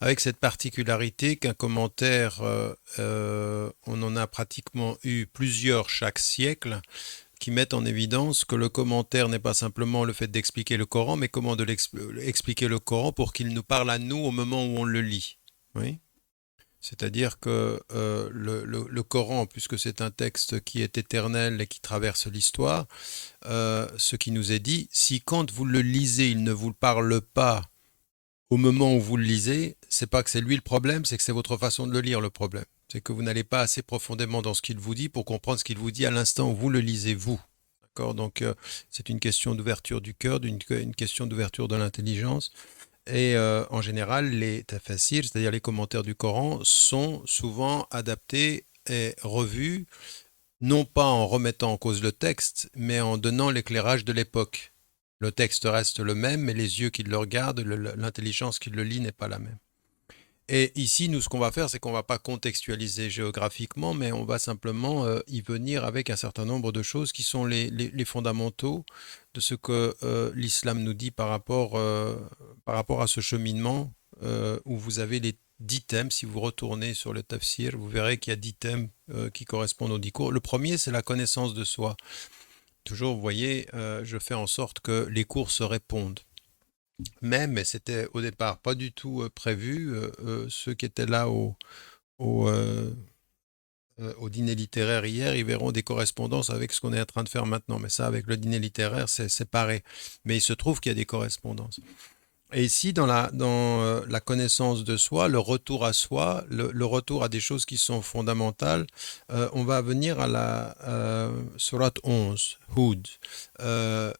avec cette particularité qu'un commentaire, on en a pratiquement eu plusieurs chaque siècle, qui mettent en évidence que le commentaire n'est pas simplement le fait d'expliquer le Coran, mais comment de expliquer le Coran pour qu'il nous parle à nous au moment où on le lit. Oui. C'est-à-dire que le Coran, puisque c'est un texte qui est éternel et qui traverse l'histoire, ce qui nous est dit, si quand vous le lisez, il ne vous parle pas au moment où vous le lisez, c'est pas que c'est lui le problème, c'est que c'est votre façon de le lire le problème. C'est que vous n'allez pas assez profondément dans ce qu'il vous dit pour comprendre ce qu'il vous dit à l'instant où vous le lisez, vous. D'accord. Donc, c'est une question d'ouverture du cœur, une question d'ouverture de l'intelligence. Et en général, les tafasirs, c'est-à-dire les commentaires du Coran, sont souvent adaptés et revus, non pas en remettant en cause le texte, mais en donnant l'éclairage de l'époque. Le texte reste le même, mais les yeux qui le regardent, l'intelligence qui le lit n'est pas la même. Et ici, nous, ce qu'on va faire, c'est qu'on ne va pas contextualiser géographiquement, mais on va simplement y venir avec un certain nombre de choses qui sont les fondamentaux de ce que l'islam nous dit par rapport à ce cheminement où vous avez les 10 thèmes. Si vous retournez sur le tafsir, vous verrez qu'il y a 10 thèmes qui correspondent aux 10 cours. Le premier, c'est la connaissance de soi. Toujours, vous voyez, je fais en sorte que les cours se répondent. Mais c'était au départ pas du tout prévu. Ceux qui étaient là au, euh, au dîner littéraire hier, ils verront des correspondances avec ce qu'on est en train de faire maintenant. Mais ça, avec le dîner littéraire, c'est séparé. Mais il se trouve qu'il y a des correspondances. Et ici, dans la connaissance de soi, le retour à soi, le retour à des choses qui sont fondamentales, on va venir à la sourate 11, Hud. Euh,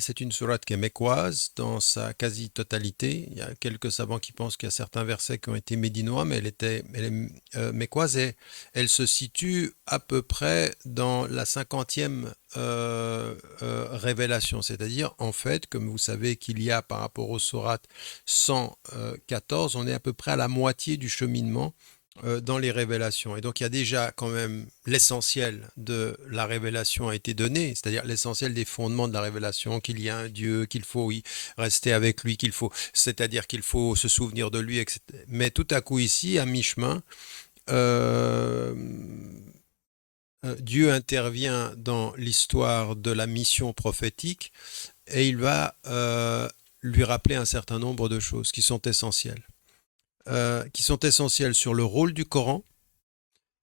c'est une sourate qui est mécoise dans sa quasi-totalité. Il y a quelques savants qui pensent qu'il y a certains versets qui ont été médinois, mais elle est mécoise et elle se situe à peu près dans la 50e révélation, c'est-à-dire en fait, comme vous savez qu'il y a par rapport aux sourates 114, on est à peu près à la moitié du cheminement dans les révélations. Et donc il y a déjà quand même l'essentiel de la révélation a été donné, c'est-à-dire l'essentiel des fondements de la révélation, qu'il y a un Dieu, qu'il faut y rester avec lui, c'est-à-dire qu'il faut se souvenir de lui, etc. Mais tout à coup ici, à mi-chemin, euh, Dieu intervient dans l'histoire de la mission prophétique et il va lui rappeler un certain nombre de choses qui sont essentielles sur le rôle du Coran,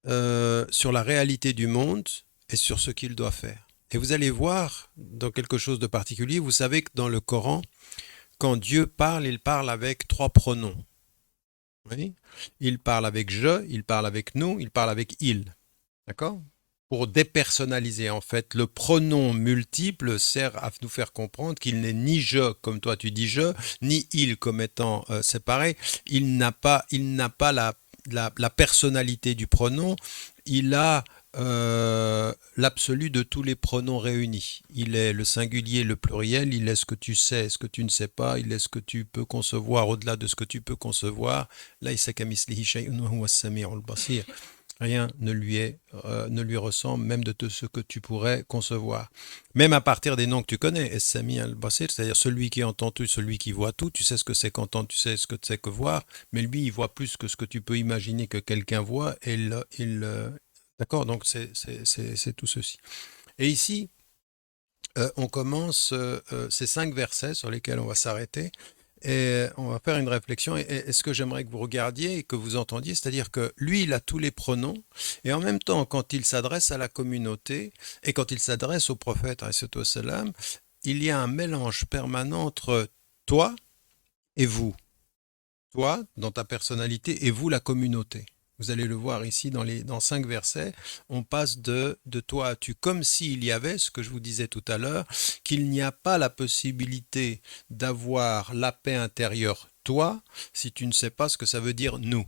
sur la réalité du monde et sur ce qu'il doit faire. Et vous allez voir dans quelque chose de particulier, vous savez que dans le Coran, quand Dieu parle, il parle avec trois pronoms. Oui. Il parle avec je, il parle avec nous, il parle avec il. D'accord. Pour dépersonnaliser, en fait, le pronom multiple sert à nous faire comprendre qu'il n'est ni je, comme toi tu dis je, ni il comme étant séparé. Il n'a pas la personnalité du pronom, il a l'absolu de tous les pronoms réunis. Il est le singulier, le pluriel, il est ce que tu sais, ce que tu ne sais pas, il est ce que tu peux concevoir au-delà de ce que tu peux concevoir. Laïsa kamislihi shay'un wa huwa as-sami'ul basir. Rien ne lui ressemble, même de tout ce que tu pourrais concevoir. Même à partir des noms que tu connais, Es-Sami al-Basir, c'est-à-dire celui qui entend tout, celui qui voit tout, tu sais ce que c'est qu'entendre, tu sais ce que c'est que voir, mais lui, il voit plus que ce que tu peux imaginer que quelqu'un voit, et d'accord, donc c'est tout ceci. Et ici, on commence ces 5 versets sur lesquels on va s'arrêter, et on va faire une réflexion. Et ce que j'aimerais que vous regardiez et que vous entendiez, c'est-à-dire que lui, il a tous les pronoms, et en même temps, quand il s'adresse à la communauté et quand il s'adresse au prophète, alayhi salam, il y a un mélange permanent entre toi et vous. Toi, dans ta personnalité, et vous, la communauté. Vous allez le voir ici dans 5 versets, on passe de toi à tu, comme s'il y avait, ce que je vous disais tout à l'heure, qu'il n'y a pas la possibilité d'avoir la paix intérieure, toi, si tu ne sais pas ce que ça veut dire nous,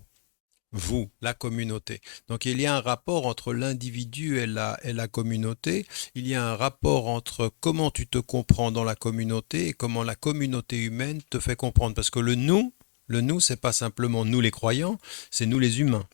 vous, la communauté. Donc il y a un rapport entre l'individu et la communauté, il y a un rapport entre comment tu te comprends dans la communauté et comment la communauté humaine te fait comprendre. Parce que le nous, c'est pas simplement nous les croyants, c'est nous les humains.